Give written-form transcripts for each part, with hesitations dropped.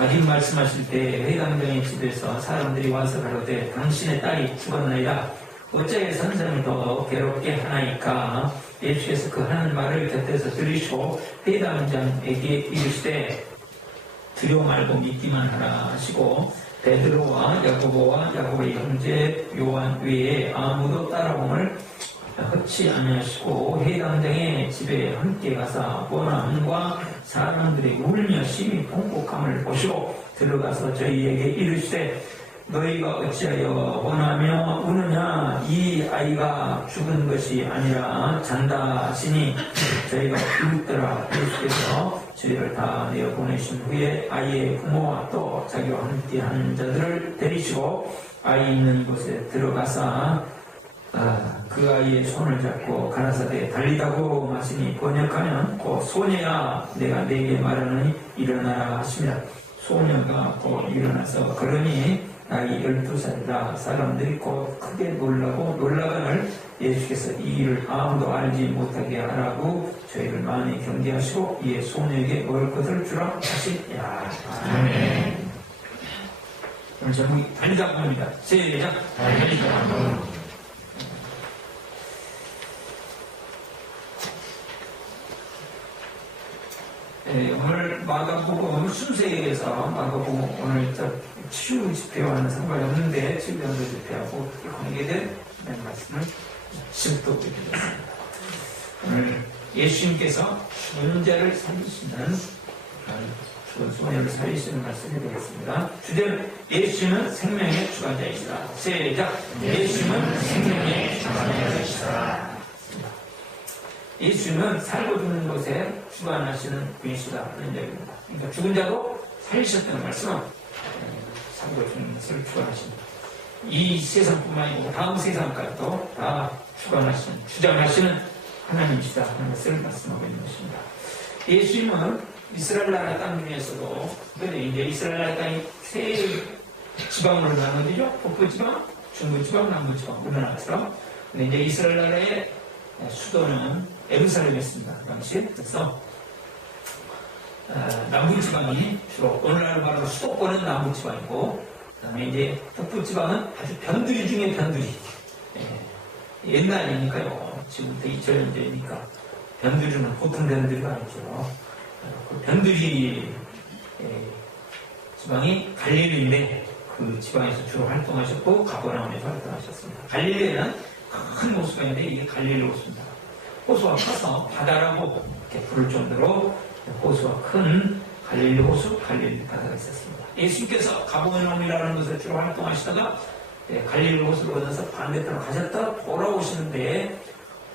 아직 말씀하실 때 회당장의 집에서 사람들이 와서 가로되 당신의 딸이 죽었나이다. 어찌하여 선생을 더 괴롭게 하나이까? 예수께서 그 하는 말을 곁에서 들으시고 회당장에게 이르시되 두려워 말고 믿기만 하라 하시고 베드로와 야고보와 야고보의 형제 요한 외에 아무도 따라옴을 헛지 아니하시고 회당장의 집에 함께 가사 원함과 사람들이 울며 심히 통곡함을 보시고 들어가서 저희에게 이르시되 너희가 어찌하여 원하며 우느냐? 이 아이가 죽은 것이 아니라 잔다 하시니 저희가 울더라. 예수께서 저희를 다 내어보내신 후에 아이의 부모와 또 자기와 함께 하는 자들을 데리시고 아이 있는 곳에 들어가사 그 아이의 손을 잡고 가라사대 달리다고 마시니 번역하면 곧 소녀야 내가 네게 말하느니 일어나라 하시며 소녀가 곧 일어나서 걸으니 나이 12살이라 사람들이 곧 크게 놀라고 놀라거늘 예수께서 이 일을 아무도 알지 못하게 하라고 저희를 많이 경계하시고 이에 소녀에게 먹을 것을 주라 하시니라. 아멘. 오늘 제목이 달리다고 합니다. 시작. 달리다고. 오늘 마가복음 순서에서 마가복음 오늘 치유 집회와는 상관이 없는데 치유연도 집회하고 관계된 말씀을 짚도록 드리겠습니다. 오늘 예수님께서 죽은 자를 살리시는 죽은 소녀를 살리시는 말씀을 드리겠습니다. 주제는 예수님은 생명의 주관자이시다. 시작. 예수님은 생명의 주관자이시다. 예수님은 살고 죽는 것에 주관하시는 분이시다 하는 얘기입니다. 그러니까 죽은 자도 살리셨다는 말씀은 살고 죽는 것을 주관하시는 이 세상뿐만 아니고 다음 세상까지도 다 주장하시는 하나님이시다 하는 것을 말씀하고 있는 것입니다. 예수님은 이스라엘 나라 땅 중에서도 이제 이스라엘 나라 땅이 세 지방으로 나눠지죠. 북부지방, 중부지방, 남부지방 우리나라처럼. 근데 이제 이스라엘 나라의 수도는 예루살렘이었습니다. 그 당시에. 그래서 남부지방이 주로 오늘날 말로 수도권은 남부지방이고 그다음에 이제 북부지방은 아주 변두리 중에 변두리. 옛날이니까요. 지금부터 2000년대니까 변두리는 보통 변두리가 아니죠. 그 변두리 지방이 갈릴리인데 그 지방에서 주로 활동하셨고 가버나움에서 활동하셨습니다. 갈릴리에는 큰 호수가 있는데 이게 갈릴리 호수입니다. 호수가 커서 바다라고 이렇게 부를 정도로 호수가 큰 갈릴리 호수, 갈릴리 바다가 있었습니다. 예수님께서 가버나움이라는 곳에 주로 활동하시다가 갈릴리 호수를 건너서 반대편으로 가셨다 돌아오시는데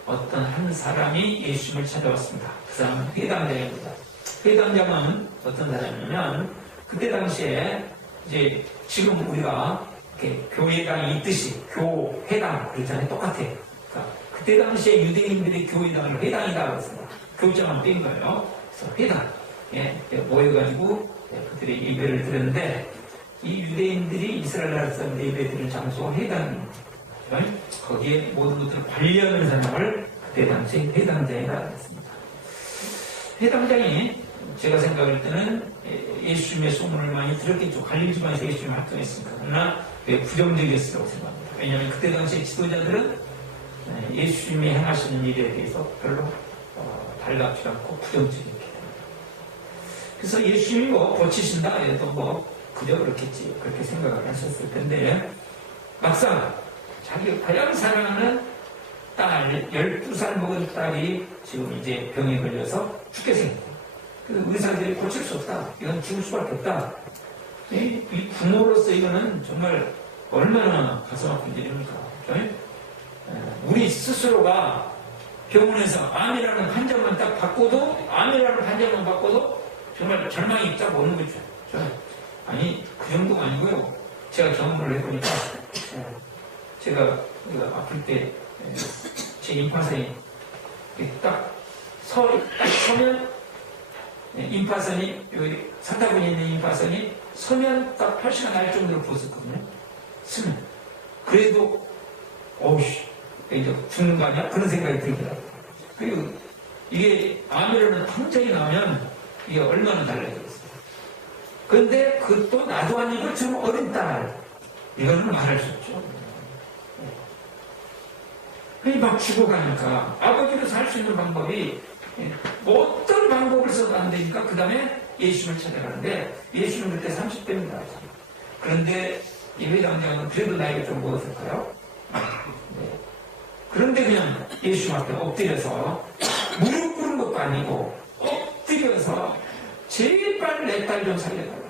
어떤 한 사람이 예수님을 찾아왔습니다. 그 사람은 회당장입니다. 회당장은 어떤 사람이냐면 그때 당시에 이제 지금 우리가 이렇게 교회당이 있듯이 교회당 그렇잖아요. 똑같아요. 그러니까 그때 당시에 유대인들이 교회당을 회당이라고 했습니다. 교장을 뺀 거예요. 그래서 회당 모여가지고 그들의 예배를 드렸는데 이 유대인들이 이스라엘 나라 사람들 예배 드리는 장소가 회당입니다. 거기에 모든 것들을 관리하는 사람을 그때 당시에 회당장이라고 했습니다. 회당장이 제가 생각할 때는 예수님의 소문을 많이 들었겠죠. 갈릴리 지방에서 예수님이 활동했으니까. 그러나 왜 부정적이었다고 생각합니다. 왜냐하면 그때 당시에 지도자들은 예수님이 행하시는 일에 대해서 별로 달갑지 않고 부정적이었기 때문에. 그래서 예수님이 뭐 고치신다 해도 뭐 그저 그렇겠지. 그렇게 생각을 하셨을 텐데 막상 자기 가장 사랑하는 딸, 12살 먹은 딸이 지금 이제 병에 걸려서 죽게 생겼다. 그래서 의사들이 고칠 수 없다. 이건 죽을 수밖에 없다. 이 부모로서 이거는 정말 얼마나 가슴 아픈 일입니까? 우리 스스로가 병원에서 암이라는 판정만 딱 받고도, 암이라는 판정만 받고도 정말 절망이 딱 오는 거죠. 아니, 그 정도가 아니고요. 제가 경험을 해보니까, 제가 아플 때, 제 임파선이 딱 서면, 임파선이, 여기 상타군에 있는 임파선이 서면 딱 표시가 날 정도로 부었었거든요. 서면. 그래도, 어우씨, 이제 죽는 거 아니야? 그런 생각이 들더라고요. 그리고 이게 암이라는 판정이 나오면 이게 얼마나 달라지겠어요. 그런데 그것도 나도 아니고 좀 어린 딸. 이거는 말할 수 없죠. 막 죽어가니까 아버지로 살 수 있는 방법이 어떤 방법을 써도 안 되니까 그 다음에 예수님을 찾아가는데 예수님은 그때 30대입니다. 그런데 이 회장장은 그래도 나이가 좀 먹었을까요? 네. 그런데 그냥 예수님 앞에 엎드려서 무릎 꿇은 것도 아니고 엎드려서 제발 내 딸 좀 살려달라고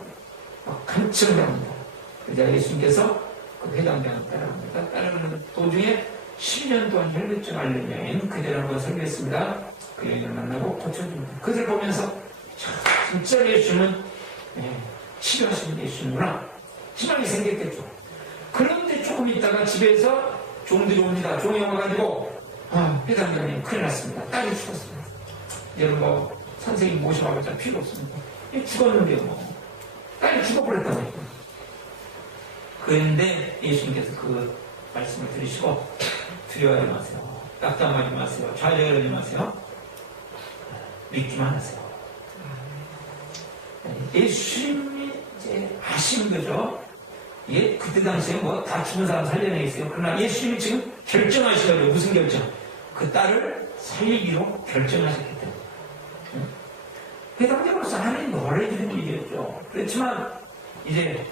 간청을 합니다. 그러자 예수님께서 그 회장장을 따라갑니다. 따라가는 도중에 10년 동안 혈루증 앓는 여인 그대를 한번 설교했습니다. 그 여인을 만나고 고쳐줍니다. 그들 보면서 진짜 예수님은 치료하시는 예수님구나 희망이 생겼겠죠. 그런데 조금 있다가 집에서 종들이 옵니다. 종이 와가지고 회장장님 큰일 났습니다. 딸이 죽었습니다. 여러분 뭐 선생님 모셔와봤자 필요 없습니다. 죽었는데요 뭐. 딸이 죽어버렸다고. 그런데 예수님께서 그 말씀을 들으시고 두려워하지 마세요. 낙담하지 마세요. 좌절하지 마세요. 믿기만 하세요. 예수님이 이제 아시는 거죠. 예, 그때 당시에 뭐 다 죽은 사람 살려내겠어요. 그러나 예수님이 지금 결정하시더라고요. 무슨 결정? 그 딸을 살리기로 결정하셨기 때문에. 회당장으로서 하나님 노래해 주는 일이었죠. 그렇지만 이제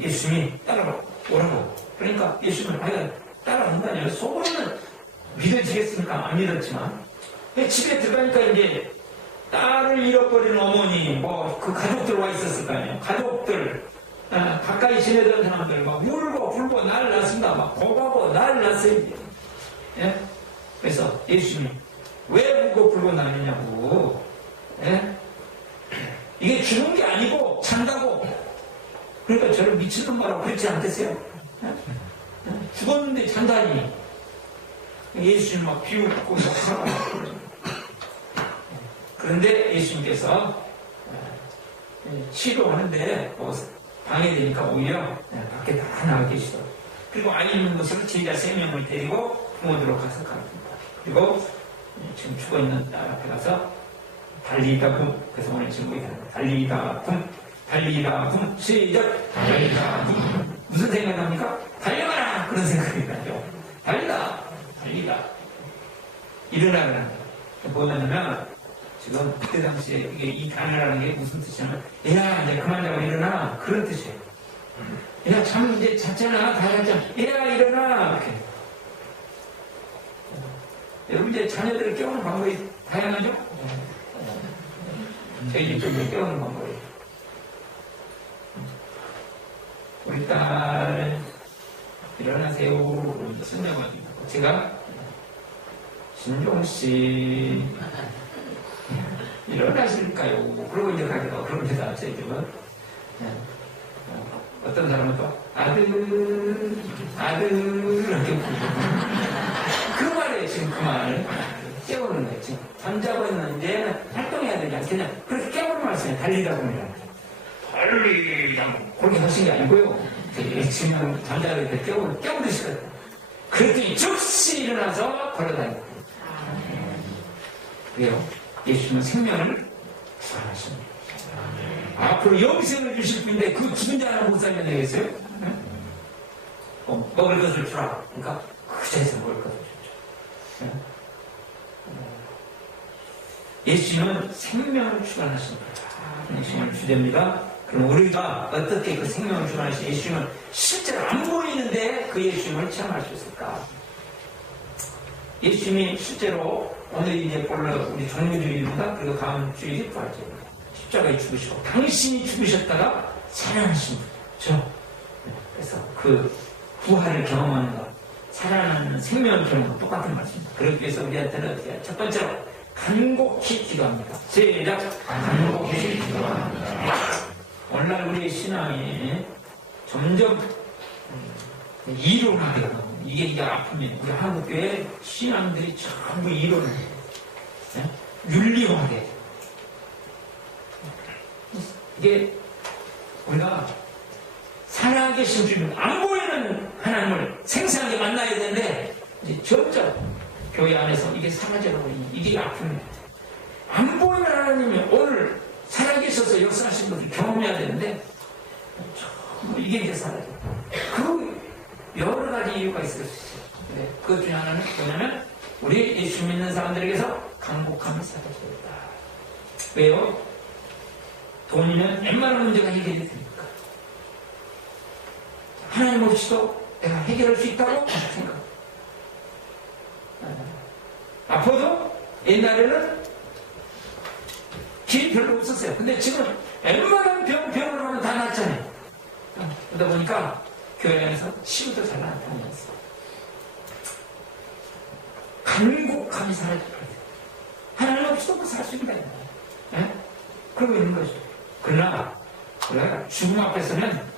예수님이 따라오라고. 그러니까 예수님은 따라온다니요. 속으로는 믿어지겠습니까? 안 믿었지만. 집에 들어가니까 이제 딸을 잃어버린 어머니, 뭐 그 가족들 와 있었을 거 아니에요. 가족들, 가까이 지내던 사람들 막 울고 불고 난리 났습니다. 막 고가고 난리 났어요. 예? 그래서 예수님이 왜 울고 불고 난리냐고. 예? 이게 죽은 게 아니고 잔다고. 그러니까 저를 미친놈 말하고 그렇지 않겠어요? 예? 죽었는데 잔다니. 예수님 막 비웃고 욕하고. 그런데 예수님께서 치료하는데 방해되니까 오히려 밖에 다 나가 계시더라고요. 그리고 아이 있는 곳으로 제자 3명을 데리고 부모들로 가서 갑니다. 그리고 지금 죽어있는 딸 앞에 가서 달리다 붐. 그래서 오늘 제목이 달리다 붐. 달리다 붐. 시작. 달리다 붐. 무슨 생각이 납니까? 달려가라! 그런 생각이 나죠. 달리다. 달리다. 일어나라는 거. 뭐냐면 지금 그때 당시에 이게 이 단어라는 게 무슨 뜻이냐면 야 이제 그만 자고 일어나 그런 뜻이에요. 야 잠 이제 잤잖아 다 잤잖아 야 일어나 이렇게. 여러분 이제 자녀들을 깨우는 방법이 다양하죠? 저희 집도 깨우는 방법이 우리 딸 일어나세요 그러면서 선정하기 제가 신종씨 일어나실까요? 그러고 이제 가기도 그럽니다. 저희들은 어떤 사람은 또 아들 이렇게 그 말에 지금 그 말을 깨우는 거예요. 지금 잠자고 있는데 활동해야 되지 않겠냐? 그렇게 깨우는 말씀에 달리다 보면 달리다 그렇게 하신 게 아니고요. 지금 잠자고 있을 때 깨우듯이 그랬더니 즉시 일어나서 걸어다니고 그래요. 예수님은 생명을 구원하십니다. 앞으로 영생을 주실 분인데 그 죽은 자 하나 못 살려내겠어요? 먹을 것을 주라. 그러니까 그 자리에서 먹을 것을 주죠. 예수님은 생명을 주관하십니다. 예수님을 주됩니다. 그럼 우리가 어떻게 그 생명을 주관하신 예수님을 실제로 안 보이는데 그 예수님을 체험할 수 있을까? 예수님이 실제로 오늘 이제 본래 우리 종료주일입니다. 그리고 다음 주일이 부활주일입니다. 십자가에 죽으시고 당신이 죽으셨다가 살아나신 분이죠. 그래서 그 부활을 경험하는 것, 살아나는 생명을 경험하는 것 똑같은 말씀입니다. 그러기 위해서 우리한테는 어떻게 첫 번째로 간곡히 기도합니다. 시작! 간곡히 기도합니다. 오늘날 우리의 신앙이 점점 이론화되고 이게 아프면 우리 한국교회 신앙들이 전부 이론을 윤리화돼. 이게 우리가 살아계신 주님 안 보이는 하나님을 생생하게 만나야 되는데 이제 점점 교회 안에서 이게 사라져가고 이게 아픕니다. 안 보이는 하나님이 오늘 살아계셔서 역사하신 것을 경험해야 되는데 이게 이제 사라져. 그 여러 가지 이유가 있을 수 있어요. 네. 그것 중에 하나는 뭐냐면 우리 예수 믿는 사람들에게서 강복함이 사라집니다. 왜요? 돈이면 웬만한 문제가 해결이 됩니까? 하나님 없이도 내가 해결할 수 있다고 생각. 아파도 옛날에는 길이 별로 없었어요. 근데 지금 웬만한 병을 하면 다 낫잖아요. 그러다 보니까 교회 안에서 치유도 잘 나타나면서 간곡함이 사라질 거예요. 하나님 없이도 살 수 있는 거예요. 예? 그러고 있는 거죠. 그러나 우리가 죽음 앞에서는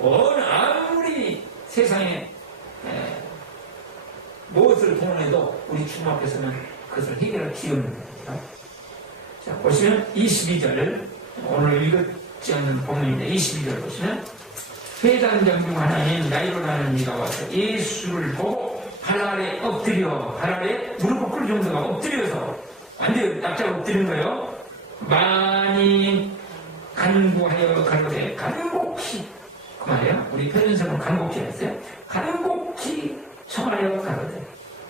아무리 세상에 무엇을 동원해도 우리 죽음 앞에서는 그것을 해결할 기회는 됩니다. 자, 보시면 22절, 오늘 읽었지 않는 본문인데 22절 보시면 회당장 중 하나인 야이로라는 이가 와서 예수를 보고 발 아래 엎드려, 발 아래 무릎을 꿇을 정도가 엎드려서 완전히 납작 엎드린 거예요. 많이 간구하여 가로되 간곡히, 그 말이에요. 우리 표준성은 간곡히 했어요. 간곡히 청하여 가로되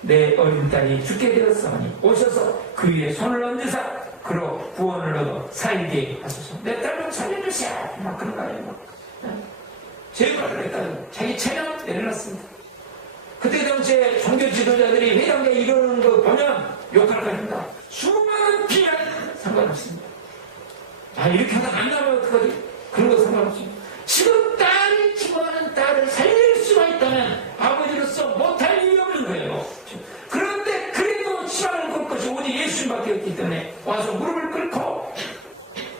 내 어린 딸이 죽게 되었사오니 오셔서 그 위에 손을 얹으사 그로 구원을 얻어 살게 하소서. 내 딸 좀 살려주세요. 막 그런 거 아니에요. 제발 내 딸 자기 체면 내려놨습니다. 그때 당시에 종교 지도자들이 회당에 이러는 거 보면 욕할 겁니다. 수많은 피면 상관없습니다. 이렇게 하다 안 나면 어떡하지? 그런 거 상관없습니다. 지금 딸이 기도하는 딸을 살릴 수가 있다면 아버지로서 못할 일이 없는 거예요. 그런데 그래도 시간을 걸 것이 오직 예수님밖에 없기 때문에 와서 무릎을 꿇고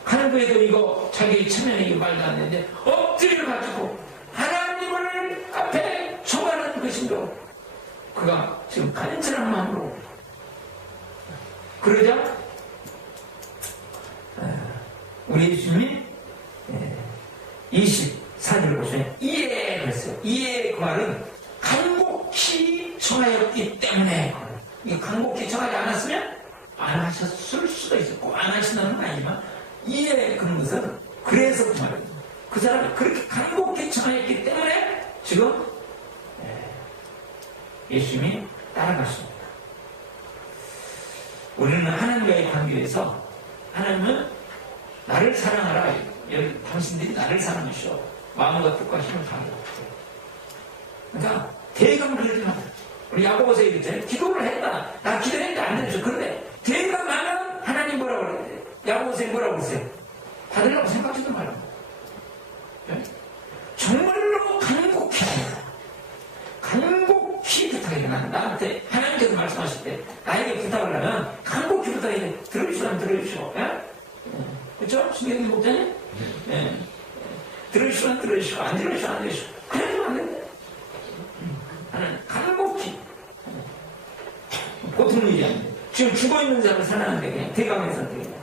하는 거에도 이거 자기 체면이 말도 안 되는데 엎드려가지고 하나님을 앞에 초하는 것인가. 그가 지금 간절한 마음으로 그러자 우리 예수님이 24절을 보시면 이에 그랬어요. 이에 그 말은 간곡히 청하였기 때문에, 이 간곡히 청하지 않았으면 안 하셨을 수도 있었고 안 하신다는 건 아니지만 이에 그런 것은 그래서 그 말입니다. 그 사람이 그렇게 간곡히 청하였기 때문에 지금 예수님이 따라갔습니다. 우리는 하나님과의 관계에서 하나님은 나를 사랑하라. 당신들이 나를 사랑하시오. 마음과 뜻과 힘을 다하라. 그러니까 대강 그러지 마. 우리 야고보서 얘기했잖아요. 기도를 했다. 나 기도했는데 안 되죠. 그런데 대강하면 하나님 뭐라고 그래요? 야고보서에 뭐라고 그러세요? 받으려고 생각지도 말라고. 네? 정말로 간곡히 부탁해요. 나한테 하나님께서 말씀하실 때 나에게 부탁을 하면 간곡히 부탁해. 들어주시면 들어주시오. 그렇죠? 신경님 목사님? 네. 들어주시면 들어주시고 안 들어주시면 안 들어주시고 그래도 안 된다. 나는 간곡히 보통 일이 아니에요. 지금 죽어있는 사람을 살아나는데 그냥 대강의 선택이에요.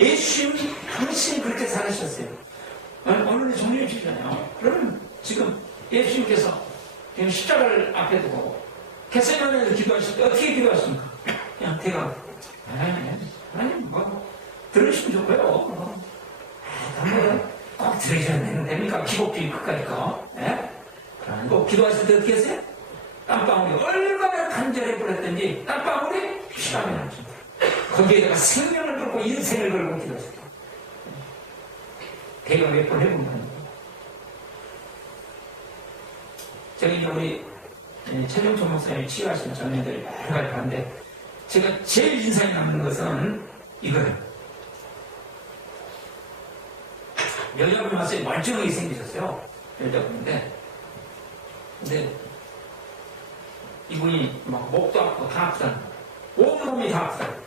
예수님 당신이 그렇게 살으셨어요. 오늘은 정리해주잖아요. 그러면 지금 예수님께서 지금 십자가를 앞에 두고 겟세마네에서 기도하실 때 어떻게 기도하십니까? 그냥 대강 하나님 뭐 들으시면 좋고요. 꼭 들으셔야 됩니까? 기복주의 끝까지 거. 꼭 기도하실 때 어떻게 했어요? 땀방울이 얼마나 간절해 버렸던지 땀방울이 피감이 나죠. 거기에다가 생명을 걸고 인생을 걸고 기도했어요. 대가 몇 번 해본 거예요. 저기 우리 최종철 목사님이 치유하시는 장면들이 여러 가지 봤는데 제가 제일 인상이 남는 것은 이거예요. 여자분이 왔어요. 멀쩡하게 생기셨어요. 여자분인데 근데 이분이 막 목도 아프고 다 아프잖아요. 온몸이 다 아프잖아요.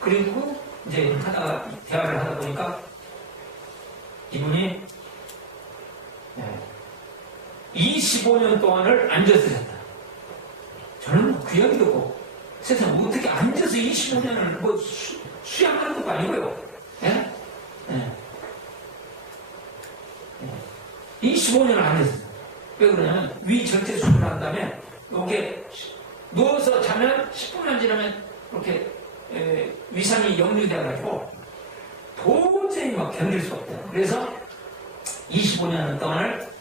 그리고 이제 대화를 하다 보니까 이분이 25년 동안을 앉아서 잤다. 저는 그 이야기 듣고 세상에 어떻게 앉아서 25년을 뭐 수양하는 것도 아니고요. 25년을 앉아서. 왜 그러냐면 위 전체 수술을 한 다음에 이게 누워서 자면 10분만 지나면 이렇게 위산이 역류돼가지고 도저히 도저히 막 견딜 수 없대요. 그래서 25년 동안을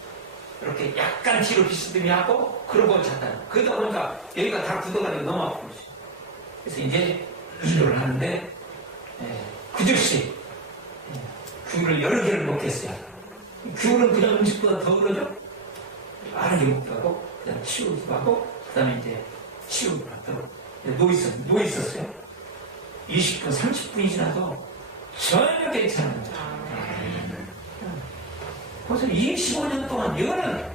이렇게 약간 뒤로 비스듬히 하고 그러고 잤다는. 그러다 보니까 여기가 다 굳어가지고 너무 아픈 거죠. 그래서 이제 기도를 하는데 그저씨 귤을 여러 개를 먹겠어요. 귤은 그냥 음식보다 더 그러죠. 여러 개 먹기도 하고 그다음 치우기도 하고 그다음에 이제 치우기도 하고 누워 있었어요. 20분, 30분이 지나도 전혀 괜찮은 거죠. 그래서 25년 동안 이거는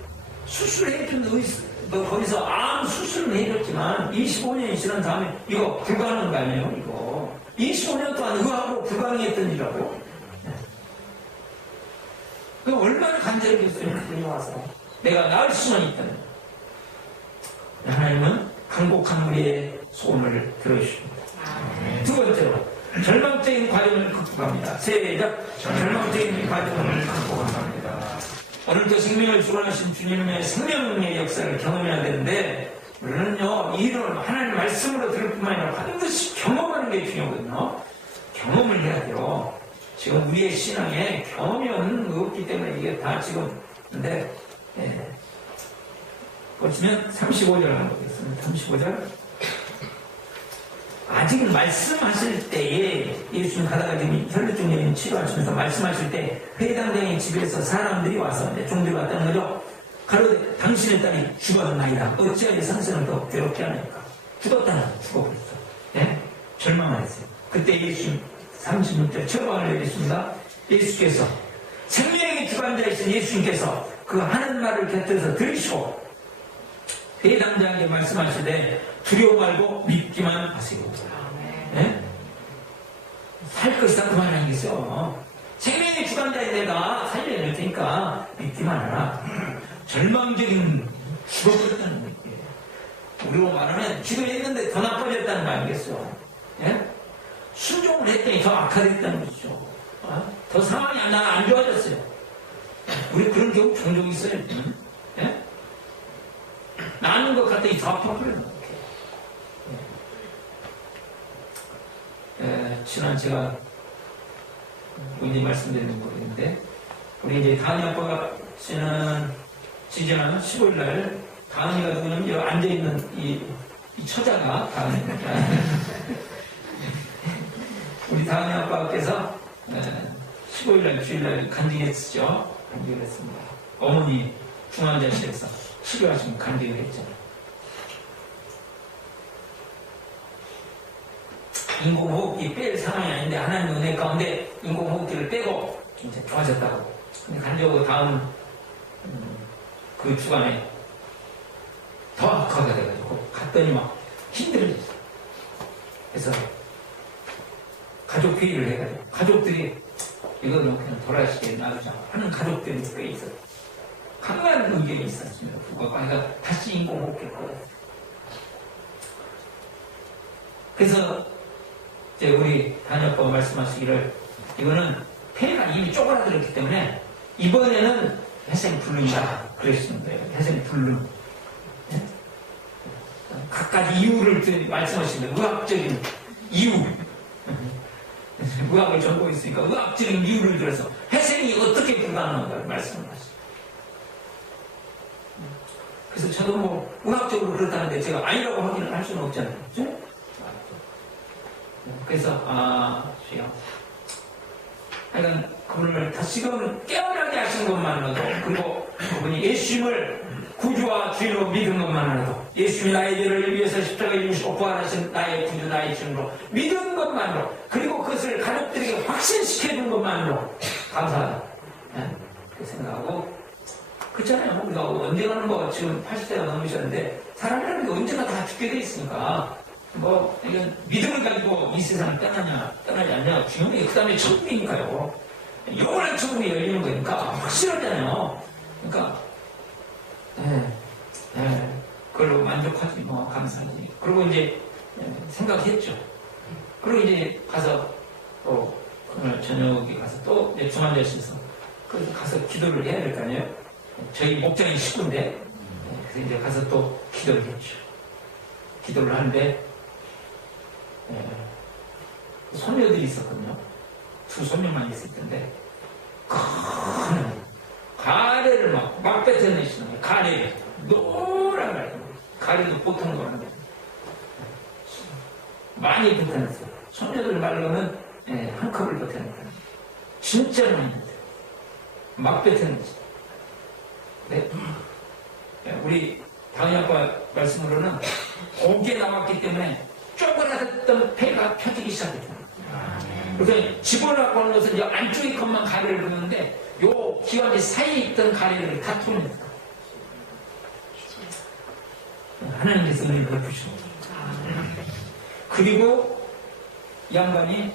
수술해준 의사, 거기서 암 수술은 해줬지만 25년이 지난 다음에 이거 불가능한 거 아니에요? 이거 25년 동안 의학으로 불가능했던 일이라고. 그 얼마나 간절했겠어요? 그분이 와서 내가 나을 수만 있다면. 하나님은 강곡한 우리의 소원을 들어주십니다. 두 번째로 절망적인 과정을 극복합니다. 시작. 절망적인 과정을 극복합니다. 오늘도 생명을 주관하신 주님의 생명의 역사를 경험해야 되는데 우리는요 이런 하나님 말씀으로 들을 뿐만 아니라 반드시 경험하는 게 중요하거든요. 경험을 해야 돼요. 지금 우리의 신앙에 경험이 없기 때문에 이게 다 지금 근데 보시면 35절 한번 보겠습니다. 35절. 아직 말씀하실 때에 예수님 가다가 지금 혈루증 여인 치료하시면서 말씀하실 때 회당장의 집에서 사람들이 와서 종들이 왔다는 거죠. 가로되 당신의 딸이 죽었나이다. 어찌하여 상선을 더 괴롭게 하나이까. 죽어버렸어. 예? 절망을 했어요. 그때 예수님 36절 처방을 내리십니다. 예수께서 생명의 주관자이신 예수님께서 그 하는 말을 곁에서 들으시고 회당장에게 말씀하시되 두려워 말고 믿기만 하시고. 네? 살 것이다 그 말이 아니겠어요. 생명의 주관자인 내가 살려낼 테니까 믿기만 하라. 절망적인 죽어버렸다는 거예요. 우리로 말하면 기도했는데 더 나빠졌다는 거 아니겠어요. 네? 순종을 했더니 더 악화됐다는 거죠. 더 상황이 안 좋아졌어요. 우리 그런 경우 종종 있어요. 네? 나는 것 같더니 더 아파버려요. 지난 제가 언제 말씀드리는 모르겠는데 우리 이제 다은이 아빠가 지난 15일날 다은이가 누구냐면 여기 앉아있는 이 처자가 다은이입니다. 우리 다은이 아빠께서 15일날 주일날 간증했죠. 간증을 했습니다. 어머니 중환자실에서 치료하시면 간증을 했잖아요. 인공호흡기 뺄 상황이 아닌데 하나님 은혜 가운데 인공호흡기를 빼고 이제 좋아졌다고. 근데 간절하고 다음 그 주간에 더 악화가 돼가지고 갔더니 막 힘들어졌어요. 그래서 가족 회의를 해가지고 가족들이 이거는 그냥 돌아가시게 놔두자 하는 가족들이 꽤 있어요. 강한 의견이 있었습니다. 그러니까 다시 인공호흡기를 꺼냈어요. 그래서 이제 우리 단역법 말씀하시기를 이거는 폐가 이미 쪼그라들었기 때문에 이번에는 회생불능이다 그랬습니다. 회생불능. 네? 각가지 이유를 말씀하시는데 의학적인 이유. 의학을 전공했으니까 의학적인 이유를 들어서 회생이 어떻게 불가능한가를 말씀을 하시죠. 그래서 저도 뭐 의학적으로 그렇다는데 제가 아니라고 확인을 할 수는 없잖아요. 그렇죠? 그래서 주여 하여간 그분을 다시금 깨어나게 하신 것만으로도 그리고 그분이 예수님을 구주와 주인으로 믿은 것만으로도 예수님이 나의 죄를 위해서 십자가에 죽으시고 부활하신 나의 구주 나의 주인으로 믿은 것만으로 그리고 그것을 가족들에게 확신시켜준 것만으로 감사하다 그렇게 생각하고 그렇잖아요. 우리가 언젠가는 뭐 지금 80세가 넘으셨는데 사람이라는 게 언제나 다 죽게 돼 있으니까 뭐 이건 믿음을 가지고 이 세상을 떠나지 않냐 중요한 게 그 다음에 천국이니까요. 영원한 천국이 열리는 거니까 확실하잖아요. 그러니까 그걸로 만족하지 뭐 감사하지. 그리고 이제 생각했죠. 그리고 이제 가서 또 오늘 저녁에 가서 또 중환자실에서 그래서 가서 기도를 해야 될 거 아니에요. 저희 목장이 식구인데 그래서 이제 가서 또 기도를 했죠. 기도를 하는데 소녀들이 있었거든요. 두 손님만 있을 텐데 큰 가래를 막 뱉어내시는 거예요. 가래 노란 가래도 보통 거라는데 많이 뱉어냈어요. 손녀들 말로는 한 컵을 뱉어냈어요. 진짜 많이 뱉어요. 막 뱉어냈어요. 네. 우리 당연히 아빠 말씀으로는 고기에 나왔기 때문에 쪼그라졌던 폐가 펴지기 시작했어요. 그래서 집어넣고 하는 것은 안쪽의 컵만 가래를 부는데 요 기관지 사이에 있던 가래를 다 털어냈어요. 하나님께서 은혜를 베푸시고 그리고 이 양반이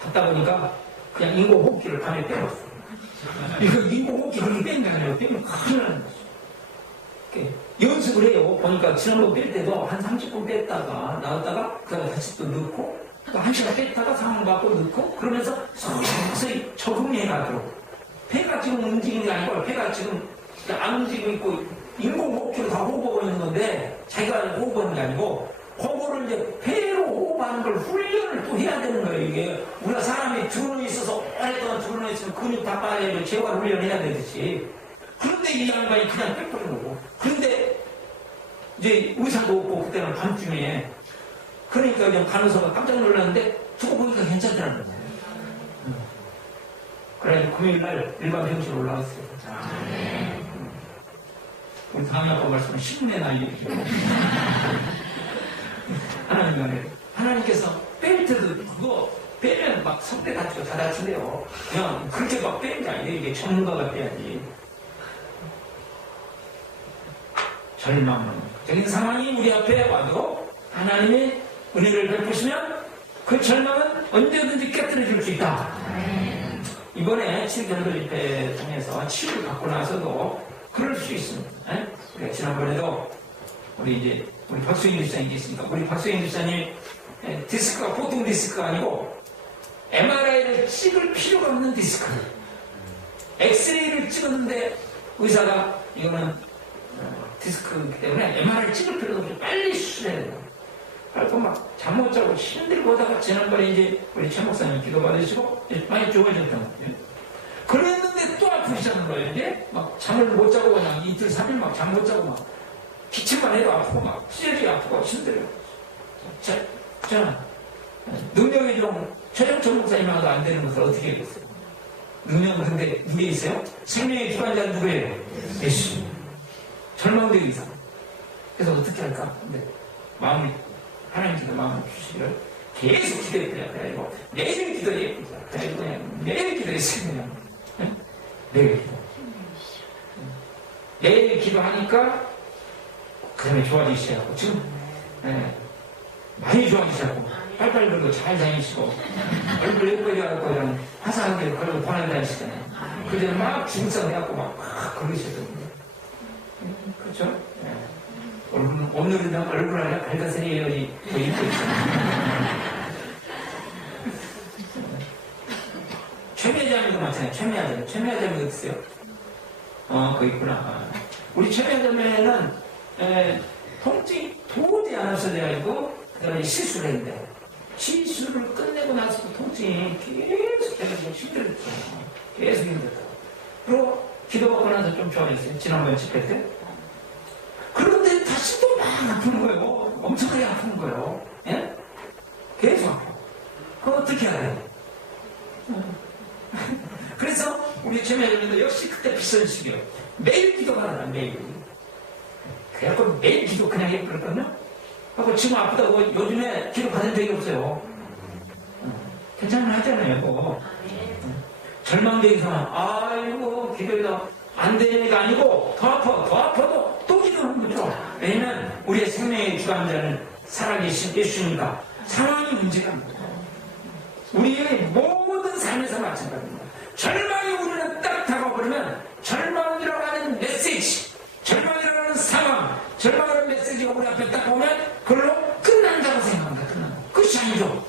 갔다 보니까 그냥 인공 호흡기를 밤에 빼었어요. 이거 인공 호흡기 그렇게 뺀 게 아니에요. 빼면 큰일 나는 거죠. 연습을 해요. 보니까 지난번 뺄 때도 한 30분 뺐다가 나왔다가 그다음에 다시 또 넣고 또 1시간 뺐다가 상황 받고 넣고 그러면서 서서히 적응해 가도록 폐가 지금 움직이는 게 아니고 폐가 지금 안 움직이고 있고 인공 호흡기로 다 호흡하고 있는 건데 자기가 호흡하는 게 아니고 그거를 이제 폐로 호흡하는 걸 훈련을 또 해야 되는 거예요. 이게 우리가 사람이 드러져 있어서 오랫동안 드러져 있으면 근육 다 빠져야 재활 훈련해야 되듯이 그런데 이 양반이 그냥 뺏기는 거고 그런데 이제 의사도 없고 그때는 밤중에 그러니까 그냥 간호사가 깜짝 놀랐는데 두고 보니까 괜찮더라는 거예요. 그래서 금요일날 일반 병실 올라갔어요. 우리 다음에 아까 말씀은 10분의 나이에 하나님 안에 하나님께서 뺄 때도 그거 빼면 막 성대 다치고 다 다친대요. 그냥 그렇게 막 빼는 게 아니에요. 이게 전문가가 빼야지. 절망적인 상황이 우리 앞에 와도 하나님의 은혜를 베푸시면 그 절망은 언제든지 깨뜨려줄 수 있다. 이번에 7견도 집회 통해서 치유를 받고 나서도 그럴 수 있습니다. 그러니까 지난번에도 우리 박수인 집사님 계시니까 우리 박수인 집사님 디스크가 보통 디스크가 아니고 MRI를 찍을 필요가 없는 디스크. 엑스레이를 찍었는데 의사가 이거는 디스크이기 때문에 MRI를 찍을 필요가 없이 빨리 수술해야 돼요. 그래서 막 잠 못 자고 힘들고 하다가 지난번에 이제 우리 최 목사님 기도 받으시고 많이 좋아졌던 거예요. 그랬는데 또 아프시자는 거예요. 이제 막 잠을 못 자고 그냥 이틀 3일 막 잠 못 자고 막 기침만 해도 아프고 막 찌질이 아프고 힘들어요. 저는 능력이 좀 최정철 목사님하고도 안 되는 것을 어떻게 하겠어요? 능력은 근데 누구에 있어요? 생명의 기관자는 누구예요? 예수. 절망되기 이상. 그래서 어떻게 할까? 근데 마음이 하나님께서 마음을 주시기를 계속 기도했어요. 그래가지고 매일 기도했어요. 그래가지고 그냥 매일 기도했어요. 그냥. 매일 기도. 매일 기도하니까 그 다음에 좋아지기 시작하고 지금 많이 좋아지기 시작하고 빨빨 걸고 잘 다니시고 얼굴 예쁘게 하고 그냥 화사하게 걸고 보내 다니시잖아요. 그전에 막 중성해갖고 막 그러시거든요. 그렇죠? 오늘은 얼굴 하나 밝아서해야지 더 이쁘게 최미아자매도 마찬가지예요. 최미아자매 어디 있어요? 거기 있구나. 우리 최미아자매는 통증이 도저히 안 없어져가지고 그다음에 시술을 했는데 시술을 끝내고 나서도 통증이 계속 해가지고 힘들었죠. 계속 힘들었다고. 그리고 기도받고 나서 좀 좋아졌어요. 지난번 집회 때. 그런데 다시 또 막 아픈 거예요. 엄청나게 아픈 거예요. 예? 계속 아파. 그럼 어떻게 해야 돼요? 그래서 우리 최미아자매도 역시 그때 비싼 식이요. 매일 기도가 나요. 매일. 그래갖고 매일 기도 그냥 해버렸거든요. 하고 지금 아프다고 요즘에 기도 받은 적이 없어요. 괜찮아 하잖아요. 뭐. 절망되기 상황. 아이고 기도가 안 되는 게 아니고 더 아파도 또 기도하는 거죠. 왜냐면 우리의 생명의 주관자는 살아계신 예수니까 상황이 문제가 아닙니다. 우리의 모든 삶에서 마찬가지입니다. 절망이 우리는 딱 다가오면 절망이라고 하는 메시지, 절망이라고 하는 상황, 절망이라는 메시지가 우리 앞에 딱 오면 그걸로 끝난다고 생각합니다. 끝난다. 끝이 아니죠.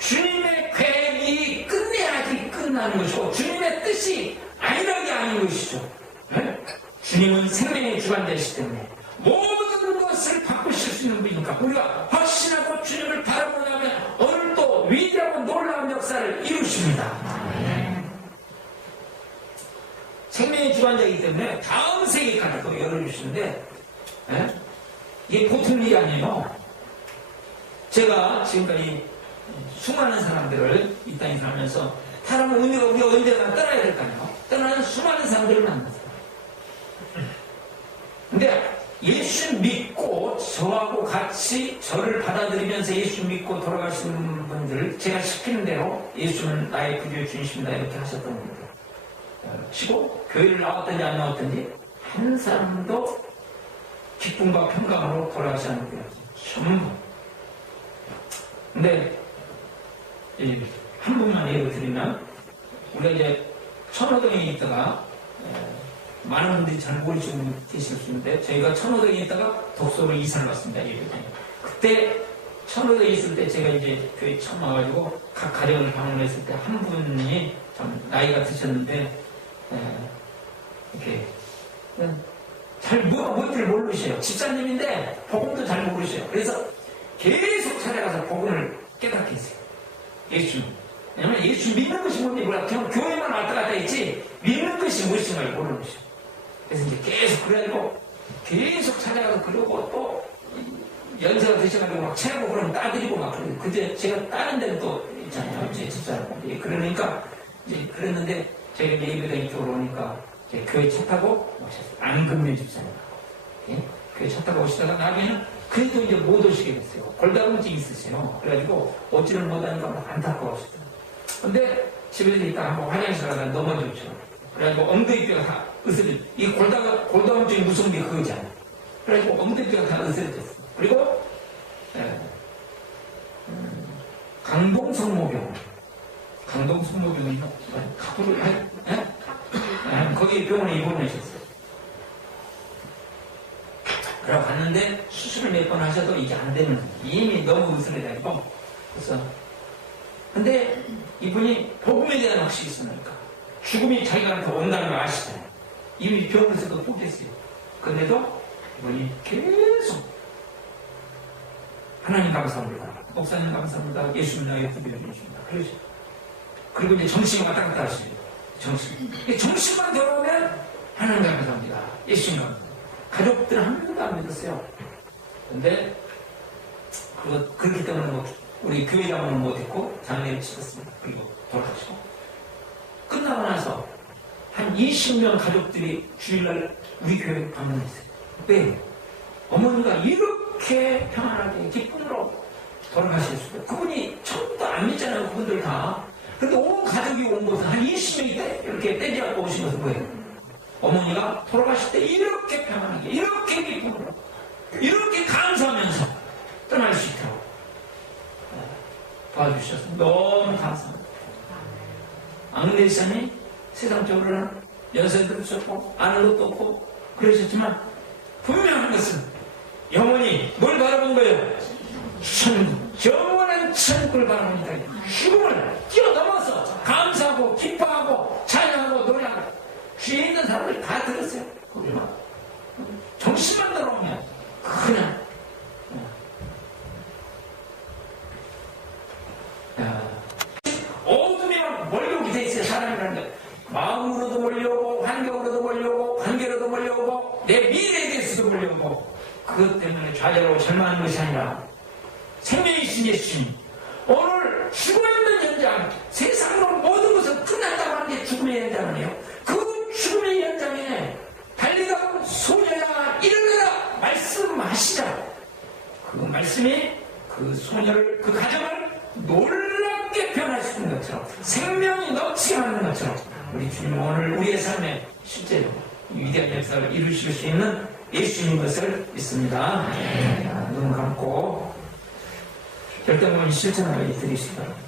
주님의 계획이 끝내야지 끝나는 것이고 주님의 뜻이 아니라는 게 아닌 것이죠. 네? 주님은 생명의 주관자이시기 때문에 모든 것을 바꾸실 수 있는 분이니까 우리가 확신하고 주님을 바라보고 나면 오늘 또 위대하고 놀라운 역사를 생명의 주관자이기 때문에 다음 세계까지 또 열어주시는데, 예? 이게 보통 일이 아니에요. 제가 지금까지 수많은 사람들을 이 땅에 살면서 사람은 우리가 언제나 떠나야 될 거 아니에요. 떠나는 수많은 사람들을 만났어요. 근데 예수 믿고 저하고 같이 저를 받아들이면서 예수 믿고 돌아가시는 분들, 제가 시키는 대로 예수는 나의 구주의 주님이십니다 이렇게 하셨던 분들 치고 교회를 나왔든지 안 나왔든지 한 사람도 기쁨과 평강으로 돌아가지 않는 거예요. 전부. 근데 한 분만 예를 드리면, 우리가 이제 천호동에 있다가 많은 분들이 잘 모르시고 계실 수 있는데, 저희가 천호동에 있다가 독서로 이사를 왔습니다. 그때 천호동에 있을 때 제가 이제 교회 처음 와가지고 각 가정을 방문했을 때 한 분이 좀 나이가 드셨는데 이렇게 잘 뭔지를 모르셔요. 집사님인데 복음도 잘 모르셔요. 그래서 계속 찾아가서 복음을 깨닫게 했어요. 예수. 왜냐면 예수 믿는 것이 뭔지 몰라. 그냥 교회만 왔다 갔다 했지 믿는 것이 무엇인가를 모르는 것이요. 그래서 이제 계속 그래가지고 계속 찾아가서 그러고 또 연세가 드셔가지고 막 채고 그러면 따드리고 막 그러고, 그때 제가 다른 데는 또 있잖아요. 제 집사람. 그러니까 이제 그랬는데 저희가 이제 예배당 이쪽으로 오니까 이제 교회 차 타고 오셨어요. 안금면 집사님. 예? 교회 차 타고 오시다가 나중에는 그래도 이제 못 오시게 됐어요. 골다공증 있으세요. 그래가지고 오지를 못하니까 막 안타까워하시더라고요. 근데 집에서 있다가 한번 화장실 가다가 넘어졌죠. 그래가지고 엉덩이뼈가 다 으스러졌어요. 이 골다공증이 무서운 게 그거잖아요. 그래가지고 엉덩이뼈가 다 으스러졌어요. 그리고 강동성모병원. 강동성모병원이 거기 병원에 입원하셨어요. 그러고 갔는데 수술을 몇 번 하셔도 이게 안 되는, 이미 너무 으스러져가지고. 그래서 근데 이분이 복음에 대한 확신이 있으니까 죽음이 자기한테 온다는 걸 아시잖아요. 이미 병원에서도 포기했어요. 근데도 이분이 계속 하나님 감사합니다, 목사님 감사합니다, 예수님 나의 구비를 주십니다 그러죠. 그리고 이제 정신이 왔다 갔다 하시죠. 정신만 들어오면 하나님 감사합니다, 예수님 감사합니다. 가족들은 한 명도 안 믿었어요. 근데 그렇기 때문에 우리 교회장은 못했고 장례를 치렀습니다. 그리고 돌아가시고 끝나고 나서 한 20명 가족들이 주일날 우리 교회 방문했어요. 왜? 어머니가 이렇게 평안하게 기쁨으로 돌아가실 수 있어요. 그분이 처음부터 안 믿잖아요. 그분들 다. 근데 온 가족이 온 것은 한 20명이 이렇게 떼지갖고 오신 것은 뭐예요? 어머니가 돌아가실 때 이렇게 평안하게, 이렇게 기쁨으로, 이렇게 감사하면서 떠날 수 있도록 도와주셔서 너무 감사합니다. 앙내산이 세상적으로는 연세도 없었고 아는 것도 없고 그러셨지만 분명한 것은 영원히 뭘 바라본 거예요? 천국, 영원한 천국을 바라봅니다. 죽음을 뛰어넘어서 감사하고 기뻐하고 찬양하고 노래하고 뒤에 있는 사람들 다 들었어요. 거기만 정신만 들어오면 그냥 어둠에만 몰려오게 돼 있어요. 사람이라는 게 마음으로도 몰려오고 환경으로도 몰려오고 관계로도 몰려오고 내 미래에 대해서도 몰려오고, 그것 때문에 좌절하고 절망하는 것이 아니라 생명이신 예수님, 오늘 죽어있는 현장, 세상으로 모든 것은 끝났다고 하는 게 죽음의 현장이에요. 그 죽음의 현장에 달리다가 소녀야 일어나라 말씀하시자. 그 말씀이 그 소녀를, 그 가정을 놀랍게 변화시키는 것처럼, 생명이 넘치게 하는 것처럼 우리 주님은 오늘 우리의 삶에 실제로 위대한 역사를 이루실 수 있는 예수님인 것을 믿습니다. 눈 감고 결단을 실천하게 드리시기 바랍니다.